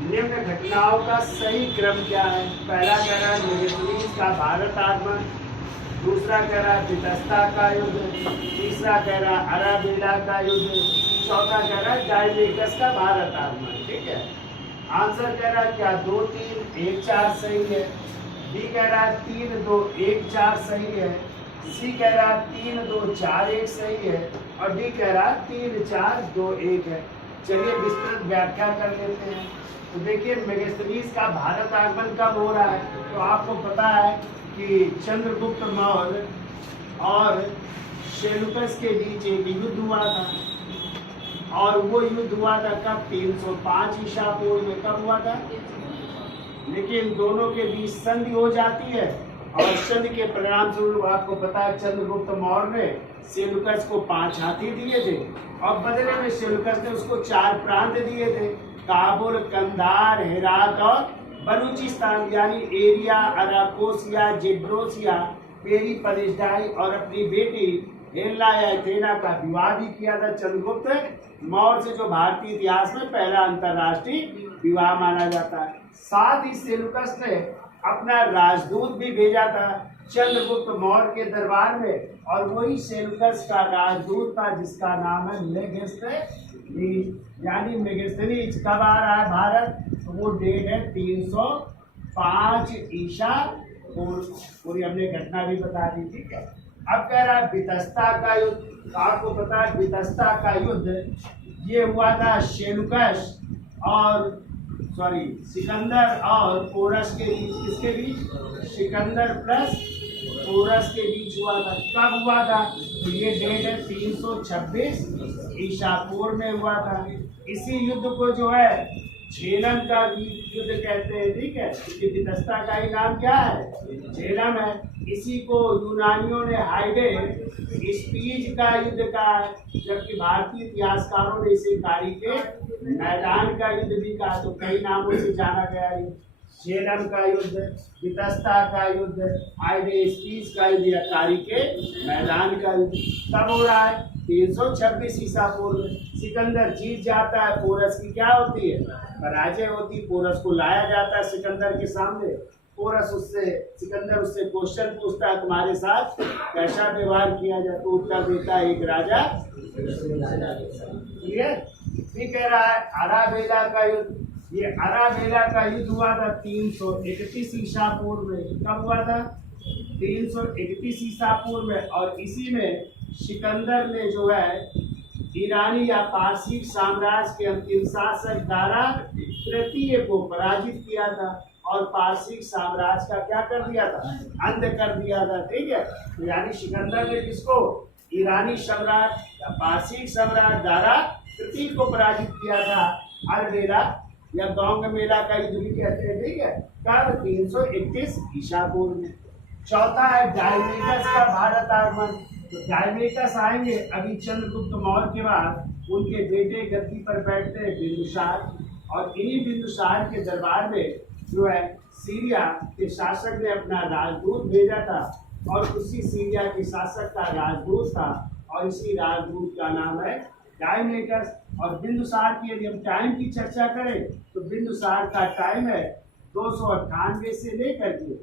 निम्न घटनाओं का सही क्रम क्या है? पहला कह रहा है मेगास्थनीज का भारत आगमन, दूसरा कह रहा है वितस्ता का युद्ध, तीसरा कह रहा है अराबेला का युद्ध, चौथा कह रहा है डायमेकस का भारत आगमन। ठीक है, आंसर कह रहा है क्या 2, 3, 1, 4 सही है। बी कह रहा है 3, 2, 1, 4 सही है। सी कह रहा है 3, 2, 4, 1 सही है। और डी कह रहा है 3, 4, 2, 1 है। चलिए विस्तृत व्याख्या कर लेते हैं। तो देखिए मेगास्थनीज का भारत आगमन कब हो रहा है? तो आपको पता है कि चंद्रगुप्त मौर्य और सेल्यूकस के बीच एक युद्ध हुआ था, और वो युद्ध हुआ था कब? 305 ईसा पूर्व में। कब हुआ था? लेकिन दोनों के बीच संधि हो जाती है, और संधि के परिणाम स्वरूप आपको पता है चंद्रगुप्त मौर्य ने सेल्यूकस को 5 हाथी दिए थे, और बदले में सेल्यूकस ने उसको 4 प्रांत दिए थे, काबुल, कंधार, हेरात और बलूचिस्तान, यानी एरिया, अराकोसिया, जेड्रोसिया, पेरीपलिस्डाई, और अपनी बेटी हेला या एथेना का विवाह भी किया था चंद्रगुप्त मौर्य से, जो भारतीय इतिहास में पहला अंतरराष्ट्रीय विवाह माना जाता है। साथ ही सेल्यूकस ने अपना राजदूत भी भेजा था चंद्रगुप्त मौर्य के दरबार में, और वही सेल्यूकस का राजदूत था जिसका नाम है मेगास्थनीज। यानी मेगास्थनीज कब आ रहा है भारत? तो वो डेट है 305 ईसा पूरी हमने घटना भी बता दी। ठीक है, अब कह रहा है वितस्ता का युद्ध। तो आपको पता है वितस्ता का युद्ध ये हुआ था सेल्यूकस और सिकंदर और पोरस के बीच। किसके बीच? सिकंदर प्लस पोरस के बीच हुआ था। कब हुआ था? तो ये डेट है 326 ईसा पूर्व में हुआ था। इसी युद्ध को जो है झेलम का युद्ध कहते हैं। ठीक है, क्योंकि वितस्ता का ही नाम क्या है? झेलम है। इसी को यूनानियों ने हाइडे स्पीज का युद्ध कहा है, जबकि भारतीय इतिहासकारों ने इसे कारी के मैदान का युद्ध भी कहा। तो कई नामों से जाना गया है, झेलम का युद्ध, वितस्ता का युद्ध, हाइडे स्पीज का युद्ध या कारी के मैदान का युद्ध। कब हो रहा है? 326 ईसा पूर्व। सिकंदर जीत जाता है, पोरस की क्या होती है? पराजय होती। पोरस को लाया जाता है सिकंदर के सामने। सिकंदर उससे क्वेश्चन पूछता है तुम्हारे साथ कैसा व्यवहार किया जाए, तो उत्तर देता है एक राजा। क्लियर? भी कह रहा है अराबेला का युद्ध। ये अराबेला का युद्ध हुआ था 331 ईसा पूर्व में। कब हुआ था? 331 ईसा पूर्व में। और इसी में सिकंदर ने जो है ईरानी या पारसी साम्राज्य के अंतिम शासक दारा तृतीय को पराजित किया था, और पारसी साम्राज्य का क्या कर दिया था? अंत कर दिया था। ठीक है, तो यानी सिकंदर ने किसको? ईरानी सम्राट या पारसी सम्राट दारा तृतीय को पराजित किया था। अरबेला या दोंग मेला का युद्ध भी कहते हैं। ठीक है, कब? 331 ईसा पूर्व में। चौथा है डायमेकस का भारत आगमन। तो डायमेकस आएंगे अभी चंद्रगुप्त मौर्य के बाद। उनके बेटे गद्दी पर बैठते हैं बिंदुसार, और इन्हीं बिंदुसार के दरबार में जो है सीरिया के शासक ने अपना राजदूत भेजा था, और उसी सीरिया के शासक का राजदूत था, और इसी राजदूत का नाम है डायमेकस। और बिंदुसार की यदि हम टाइम की चर्चा करें तो बिंदुसार का टाइम है 298 से लेकर के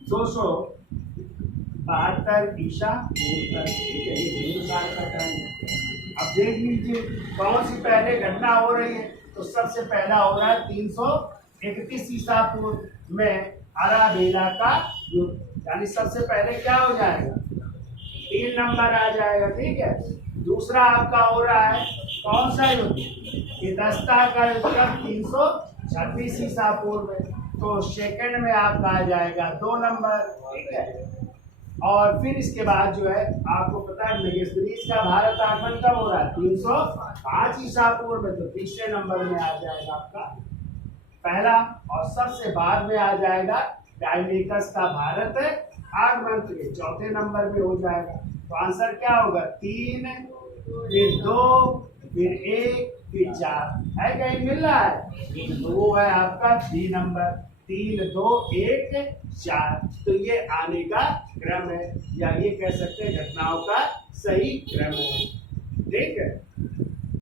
272 ईसा पूर्व तक। बिंदुसार का टाइम है। अब देख लीजिए कौन सी पहले घटना हो रही है। तो सबसे पहला हो रहा है 331 ईसा पूर्व में अराबेला का युद्ध। यानी सबसे पहले क्या हो जाएगा? 3 नंबर आ जाएगा। ठीक है, दूसरा आपका हो रहा है कौन सा युद्ध? वितस्ता का युद्ध। 326 ईसा पूर्व में। तो सेकंड में आपका आ जाएगा 2 नंबर। ठीक है, और फिर इसके बाद जो है आपको पता है मेगास्थनीज का भारत आगमन कब हो रहा है? 305 ईसा पूर्व में। तो तीसरे नंबर में आ जाएगा आपका पहला, और सबसे बाद में आ जाएगा डायमेकस का भारत आगमन। के चौथे नंबर में हो जाएगा। तो आंसर क्या होगा? 3, फिर 2, फिर 1, फिर 4 है। कहीं मिल रहा है? तो वो है आपका बी नंबर। 3, 2, 1, 4। तो ये आने का क्रम है, या ये कह सकते हैं घटनाओं का सही क्रम है। ठीक है।